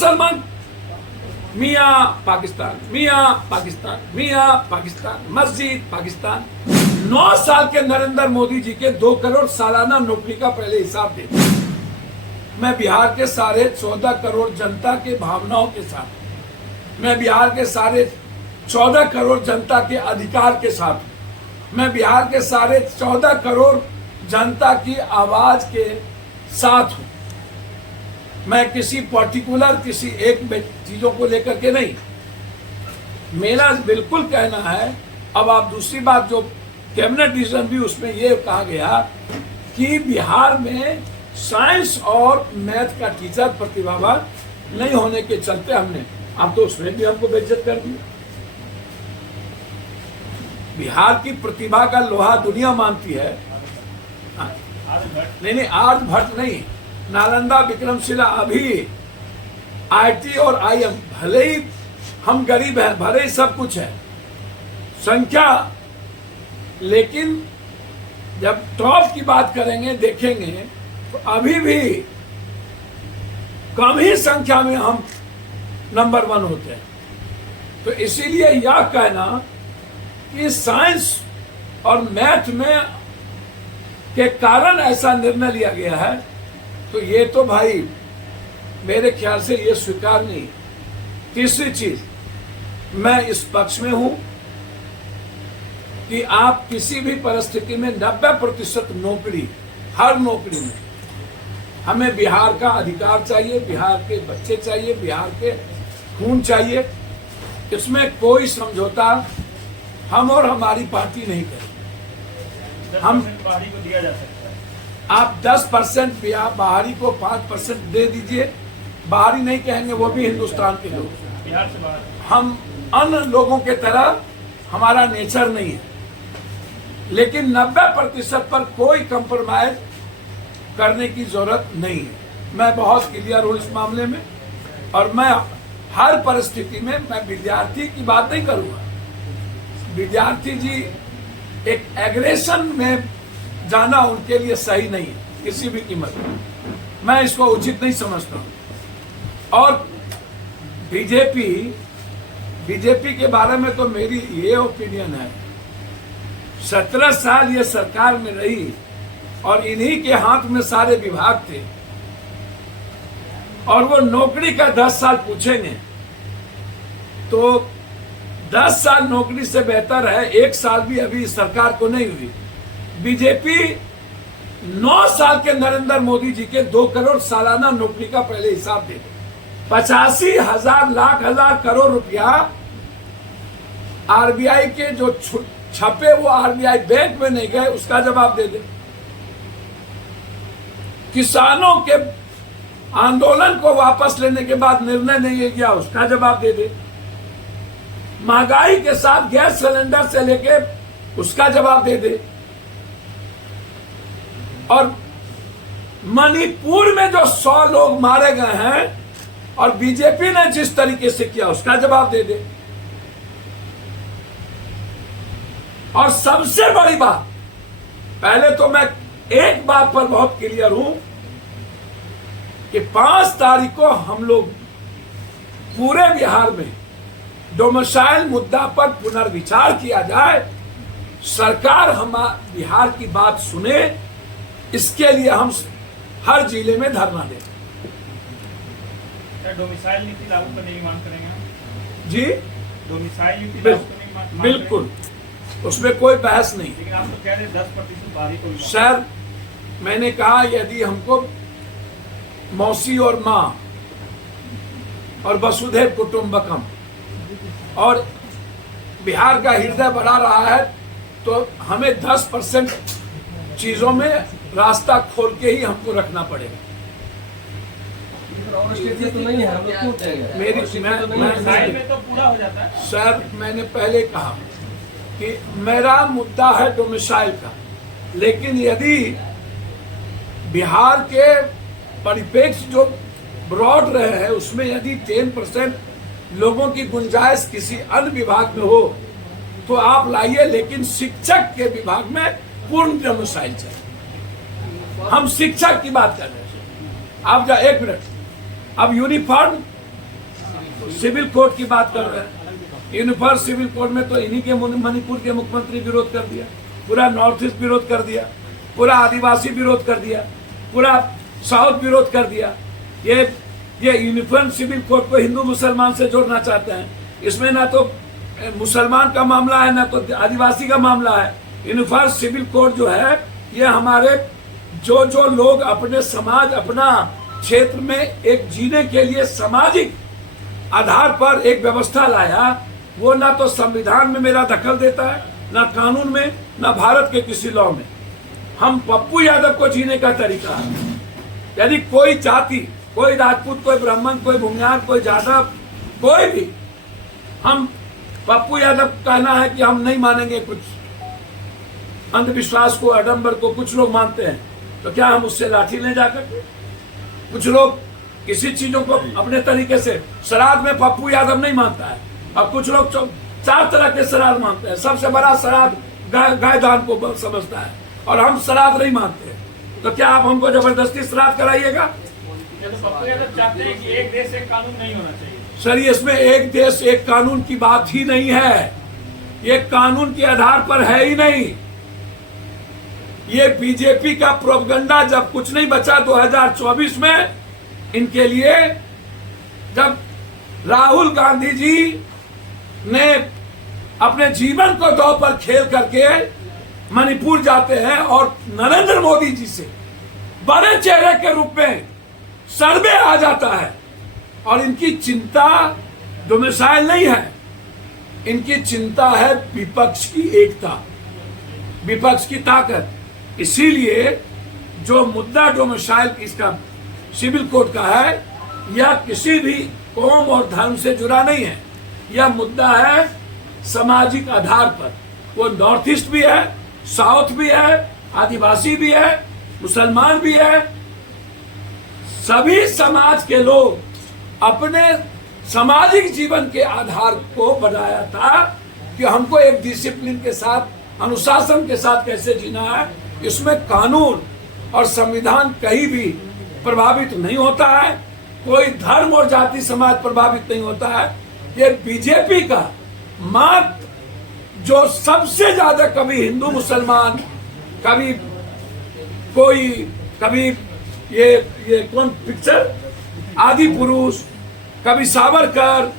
मुसलमान मियाँ पाकिस्तान, मियाँ पाकिस्तान, मियाँ पाकिस्तान, मस्जिद पाकिस्तान। 9 साल के नरेंद्र मोदी जी के 2 करोड़ सालाना नौकरी का पहले हिसाब दे। मैं बिहार के साढ़े 14 करोड़ जनता के भावनाओं के साथ, मैं बिहार के साढ़े 14 करोड़ जनता के अधिकार के साथ, मैं बिहार के साढ़े 14 करोड़ जनता की आवाज के साथ हूं। मैं किसी पर्टिकुलर किसी एक चीजों को लेकर के नहीं, मेरा बिल्कुल कहना है। अब आप दूसरी बात जो कैबिनेट डिसीजन भी उसमें ये कहा गया कि बिहार में साइंस और मैथ का टीचर प्रतिभावान नहीं होने के चलते हमने, अब तो उसमें भी हमको बेइज्जत कर दिया। बिहार की प्रतिभा का लोहा दुनिया मानती है। नहीं, आर्यभट्ट नहीं, नालंदा, विक्रमशिला, अभी आईटी और आईएम, भले ही हम गरीब हैं, भले ही सब कुछ है संख्या, लेकिन जब टॉप की बात करेंगे देखेंगे तो अभी भी कम ही संख्या में हम नंबर 1 होते हैं। तो इसीलिए यह कहना कि साइंस और मैथ में के कारण ऐसा निर्णय लिया गया है, तो ये तो भाई मेरे ख्याल से ये स्वीकार नहीं। तीसरी चीज, मैं इस पक्ष में हूं कि आप किसी भी परिस्थिति में 90% नौकरी, हर नौकरी में हमें बिहार का अधिकार चाहिए, बिहार के बच्चे चाहिए, बिहार के खून चाहिए। इसमें कोई समझौता हम और हमारी पार्टी नहीं करेगी। हम बाहरी को दिया जा सकता है। आप 10% बाहरी को 5% दे दीजिए, बाहरी नहीं कहेंगे, वो भी हिंदुस्तान के लोग, बिहार से बाहर। हम अन्य लोगों के तरह हमारा नेचर नहीं है, लेकिन 90% पर कोई कंप्रोमाइज करने की जरूरत नहीं है। मैं बहुत क्लियर हूं इस मामले में, और मैं हर परिस्थिति में मैं विद्यार्थी की बात नहीं करूंगा। विद्यार्थी जी एक एग्रेशन में जाना उनके लिए सही नहीं है किसी भी कीमत पर, मैं इसको उचित नहीं समझता हूं। और बीजेपी के बारे में तो मेरी ये ओपिनियन है, 17 साल ये सरकार में रही और इन्हीं के हाथ में सारे विभाग थे, और वो नौकरी का 10 साल पूछेंगे तो 10 साल नौकरी से बेहतर है 1 साल भी अभी सरकार को नहीं हुई। बीजेपी 9 साल के नरेंद्र मोदी जी के 2 करोड़ सालाना नौकरी का पहले हिसाब दे दे। 85,000 लाख हजार करोड़ रुपया आरबीआई के जो छपे वो आरबीआई बैंक में नहीं गए, उसका जवाब दे दे। किसानों के आंदोलन को वापस लेने के बाद निर्णय नहीं किया, उसका जवाब दे दे। महंगाई के साथ गैस सिलेंडर से लेके उसका जवाब दे दे। और मणिपुर में जो 100 लोग मारे गए हैं और बीजेपी ने जिस तरीके से किया, उसका जवाब दे दे। और सबसे बड़ी बात, पहले तो मैं एक बात पर बहुत क्लियर हूं कि 5 तारीख को हम लोग पूरे बिहार में डोमिसाइल मुद्दा पर पुनर्विचार किया जाए, सरकार हमारे बिहार की बात सुने, इसके लिए हम हर जिले में धरना दें। क्या डोमिसाइल नीति लागू करने की मांग करेंगे जी, डोमिसाइल नीति लागू करने की मांग बिल्कुल, उसमें कोई बहस नहीं। लेकिन आप तो कह रहे हैं 10% बाहरी को। सर, मैंने कहा यदि हमको मौसी और माँ और वसुधैव कुटुंबकम और बिहार का हृदय बढ़ा रहा है, तो हमें 10% चीजों में रास्ता खोल के ही हमको रखना पड़ेगा। तो नहीं है, हम लोग क्यों मेरी डोमिसाइल में तो पूरा हो जाता है। सर, मैंने पहले कहा कि मेरा मुद्दा है डोमिसाइल का, लेकिन यदि बिहार के परिप्रेक्ष्य जो ब्रॉड रहे हैं उसमें यदि 10% लोगों की गुंजाइश किसी अन्य विभाग में हो तो आप लाइए, लेकिन शिक्षक के विभाग में पूर्ण डोमिसाइल चाहिए। हम शिक्षक की बात कर रहे हैं। आप जा 1 मिनट, अब यूनिफॉर्म सिविल कोड की बात कर रहे हैं। यूनिफॉर्म सिविल कोड में तो इन्हीं के मणिपुर के मुख्यमंत्री विरोध कर दिया, पूरा नॉर्थ ईस्ट विरोध कर दिया, पूरा आदिवासी विरोध कर दिया, पूरा साउथ विरोध कर दिया। ये यूनिफॉर्म सिविल कोड को हिंदू मुसलमान से जोड़ना चाहते हैं। इसमें ना तो मुसलमान का मामला है ना तो आदिवासी का मामला है। यूनिफॉर्म सिविल कोड जो है ये हमारे जो लोग अपने समाज अपना क्षेत्र में एक जीने के लिए सामाजिक आधार पर एक व्यवस्था लाया, वो ना तो संविधान में मेरा दखल देता है, ना कानून में, ना भारत के किसी लॉ में। हम पप्पू यादव को जीने का तरीका है। यदि कोई जाति, कोई राजपूत, कोई ब्राह्मण, कोई भूमियार, कोई जादव, कोई भी, हम पप्पू यादव कहना है कि हम नहीं मानेंगे कुछ अंधविश्वास को, आडंबर को। कुछ लोग मानते हैं तो क्या हम उससे लाठी ले जाकर? कुछ लोग किसी चीजों को अपने तरीके से, श्राद्ध में पप्पू यादव नहीं मानता है, और कुछ लोग 4 तरह के श्राद्ध मानते हैं। सबसे बड़ा श्राद्ध गाय दान को समझता है, और हम श्राद्ध नहीं मानते। तो क्या आप हमको जबरदस्ती श्राद्ध कराइएगा? तो पप्पू यादव चाहते हैं कि एक देश एक कानून नहीं होना चाहिए। सर, इसमें एक देश एक कानून की बात ही नहीं है। ये कानून के आधार पर है ही नहीं। ये बीजेपी का प्रोपगंडा। जब कुछ नहीं बचा 2024 में इनके लिए, जब राहुल गांधी जी ने अपने जीवन को दांव पर खेल करके मणिपुर जाते हैं और नरेंद्र मोदी जी से बड़े चेहरे के रूप में सर्वे आ जाता है, और इनकी चिंता डोमिसाइल नहीं है, इनकी चिंता है विपक्ष की एकता, विपक्ष की ताकत। इसीलिए जो मुद्दा डोमिसाइल इसका सिविल कोड का है, यह किसी भी कौम और धर्म से जुड़ा नहीं है। यह मुद्दा है सामाजिक आधार पर। वो नॉर्थ ईस्ट भी है, साउथ भी है, आदिवासी भी है, मुसलमान भी है। सभी समाज के लोग अपने सामाजिक जीवन के आधार को बनाया था कि हमको एक डिसिप्लिन के साथ, अनुशासन के साथ कैसे जीना है। इसमें कानून और संविधान कहीं भी प्रभावित नहीं होता है, कोई धर्म और जाति समाज प्रभावित नहीं होता है। ये बीजेपी का मात्र जो सबसे ज्यादा, कभी हिंदू मुसलमान, कभी कोई, कभी ये कौन पिक्चर आदि पुरुष, कभी सावरकर,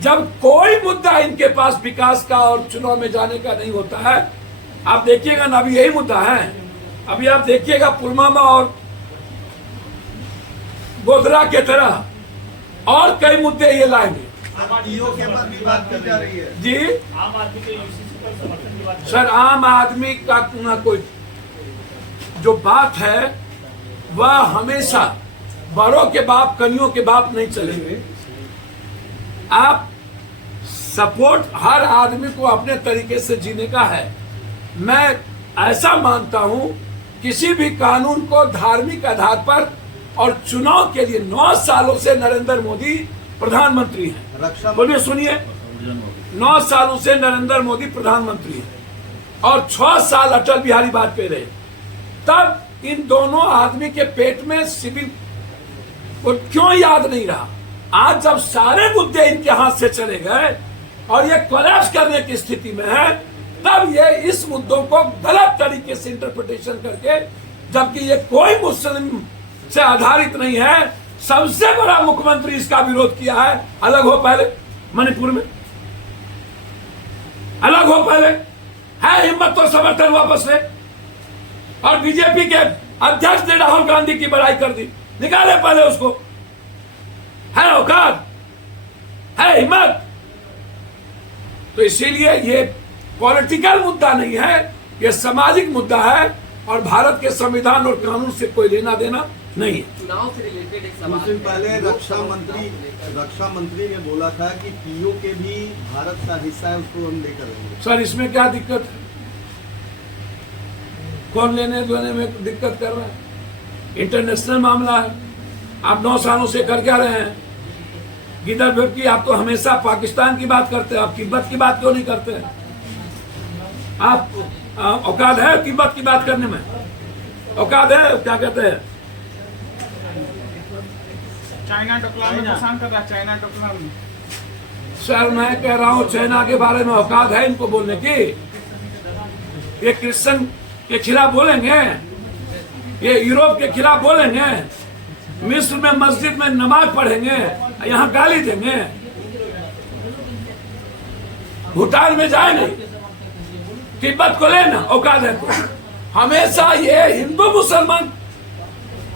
जब कोई मुद्दा इनके पास विकास का और चुनाव में जाने का नहीं होता है। आप देखिएगा ना, अभी यही मुद्दा है। अभी आप देखिएगा पुलवामा और गोधरा के तरह और कई मुद्दे ये लाएंगे। के बाद भी बात की जा रही है जी। आम आदमी के यूसीसी पर समर्थन की बात। सर, आम आदमी का ना कोई जो बात है वह हमेशा बड़ों के बाप कनियों के बाप नहीं चलेंगे। आप सपोर्ट हर आदमी को अपने तरीके से जीने का है। मैं ऐसा मानता हूं, किसी भी कानून को धार्मिक आधार पर, और चुनाव के लिए 9 सालों से नरेंद्र मोदी प्रधानमंत्री हैं। बोलिए, सुनिए, 9 सालों से नरेंद्र मोदी प्रधानमंत्री हैं और 6 साल अटल बिहारी वाजपेयी रहे। तब इन दोनों आदमी के पेट में सिविल कोड क्यों याद नहीं रहा? आज जब सारे मुद्दे इनके हाथ से चले गए और ये कोलैप्स करने की स्थिति में है, तब ये इस मुद्दों को गलत तरीके से इंटरप्रिटेशन करके, जबकि ये कोई मुस्लिम से आधारित नहीं है, सबसे बड़ा मुख्यमंत्री इसका विरोध किया है। अलग हो पहले, मणिपुर में अलग हो पहले, है हिम्मत तो समर्थन वापस ले। और बीजेपी के अध्यक्ष ने राहुल गांधी की बड़ाई कर दी, निकाले पहले उसको। है औकात, है हिम्मत। तो इसीलिए ये पॉलिटिकल मुद्दा नहीं है, ये सामाजिक मुद्दा है, और भारत के संविधान और कानून से कोई लेना देना नहीं है। चुनाव से रिलेटेड एक कुछ सवाल दिन पहले रक्षा मंत्री ने बोला था कि पीओके भी भारत का हिस्सा है, उसको हम लेकर रहेंगे। सर, इसमें क्या दिक्कत है? कौन लेने देने में दिक्कत कर रहा है? इंटरनेशनल मामला है। आप 9 सालों से कर क्या रहे हैं? गिदर भेड़ की आप तो हमेशा पाकिस्तान की बात करते हैं, आप तिब्बत की बात क्यों नहीं करते हैं? आप औकात है तिब्बत की बात करने में? औकात है? क्या कहते हैं, चाइना टोकला में परेशान कर रहा है, चाइना टोकला में। सर मैं कह रहा हूँ चाइना के बारे में औकात है इनको बोलने की? ये क्रिश्चियन के खिलाफ बोलेंगे, ये यूरोप के खिलाफ बोलेंगे, मिस्र में मस्जिद में नमाज पढ़ेंगे, यहाँ गाली देंगे, भूटान में जाए नहीं, तिब्बत को लेना औकात है तो। हमेशा ये हिंदू मुसलमान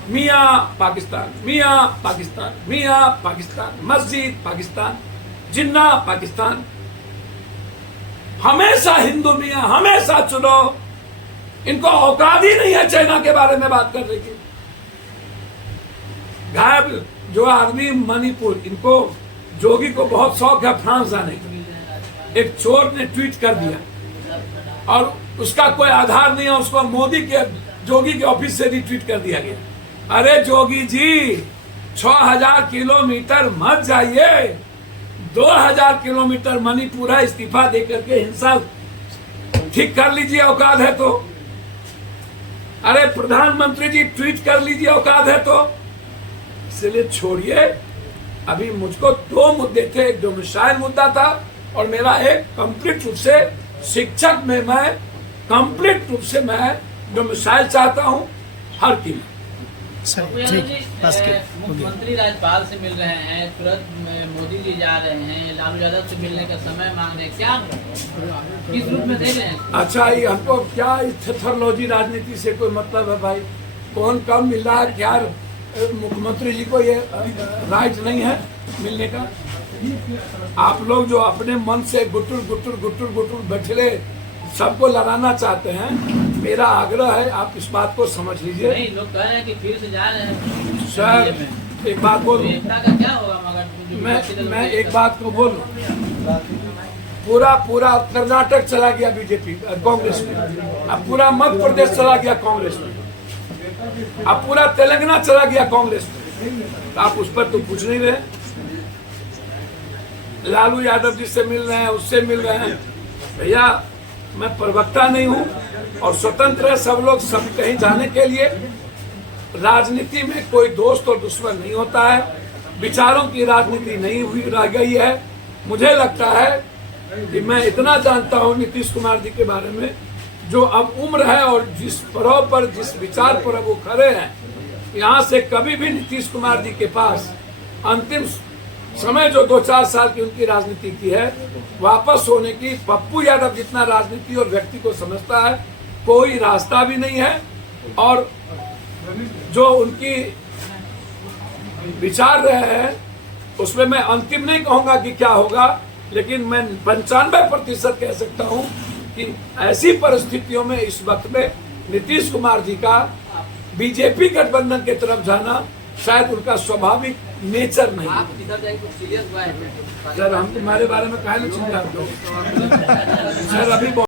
मियाँ पाकिस्तान, मियाँ पाकिस्तान, मियाँ पाकिस्तान, मस्जिद पाकिस्तान, जिन्ना पाकिस्तान, हमेशा हिंदू मियाँ, हमेशा चुनो। इनको औकात ही नहीं है चाइना के बारे में बात करने की। गायब जो आदमी मणिपुर, इनको जोगी को बहुत शौक है फ्रांस जाने का। एक चोर ने ट्वीट कर दिया और उसका कोई आधार नहीं है, उसको मोदी के जोगी के ऑफिस से रिट्वीट कर दिया गया। अरे जोगी जी 6000 किलोमीटर मत जाइए, 2000 किलोमीटर मणिपुर है, इस्तीफा देकर के हिंसा ठीक कर लीजिए औकात है तो। अरे प्रधानमंत्री जी ट्वीट कर लीजिए औकात है तो। इसलिए छोड़िए। अभी मुझको 2 मुद्दे थे, एक डोमिसाइल मुद्दा था और मेरा एक कंप्लीट रूप से शिक्षक में मैं कंप्लीट रूप से मैं डोमिसाइल चाहता हूं हर की। मुख्यमंत्री राज्यपाल से मिल रहे हैं, तुरंत मोदी जी जा रहे हैं, लालू यादव से मिलने का समय मांग रहे हैं, क्या किस रूप में देख रहे हैं? अच्छा ये हमको क्या थेथरोलॉजी राजनीति से कोई मतलब है भाई? कौन कब मिल रहा है? क्या मुख्यमंत्री जी को ये राइट नहीं है मिलने का? आप लोग जो अपने मन से गुटुर गुटुर गुटुर गुटुर बैठे सबको लड़ाना चाहते हैं, मेरा आग्रह है आप इस बात को समझ लीजिए। नहीं, लोग कह रहे हैं कि फिर से जा रहे हैं सर एक बात बोलूं, एकता का क्या होगा? मगर मैं एक बात को बोलूं, पूरा कर्नाटक चला गया बीजेपी कांग्रेस में, अब पूरा मध्य प्रदेश चला गया कांग्रेस में, अब पूरा तेलंगाना चला गया कांग्रेस में, तो आप उस पर तो पूछ नहीं रहे। लालू यादव जी से मिल रहे हैं, उससे मिल रहे हैं। भैया मैं प्रवक्ता नहीं हूं और स्वतंत्र है सब लोग, सब कहीं जाने के लिए। राजनीति में कोई दोस्त और दुश्मन नहीं होता है, विचारों की राजनीति नहीं हुई रह गई है। मुझे लगता है कि मैं इतना जानता हूं नीतीश कुमार जी के बारे में, जो अब उम्र है और जिस पड़ाव पर जिस विचार पर वो खड़े हैं, यहाँ से कभी भी नीतीश कुमार जी के पास अंतिम समय जो 2-4 साल की उनकी राजनीति की है, वापस होने की पप्पू यादव जितना राजनीति और व्यक्ति को समझता है कोई रास्ता भी नहीं है। और जो उनकी विचार रहे हैं उसमें मैं अंतिम नहीं कहूंगा कि क्या होगा, लेकिन मैं 95% कह सकता हूं कि ऐसी परिस्थितियों में इस वक्त में नीतीश कुमार जी का बीजेपी गठबंधन की तरफ जाना शायद उनका स्वाभाविक नेचर नहीं। आप इधर जाए कुछ सीरियस हुआ है? सर हम तुम्हारे बारे में काहे नहीं चिंता करते? सर अभी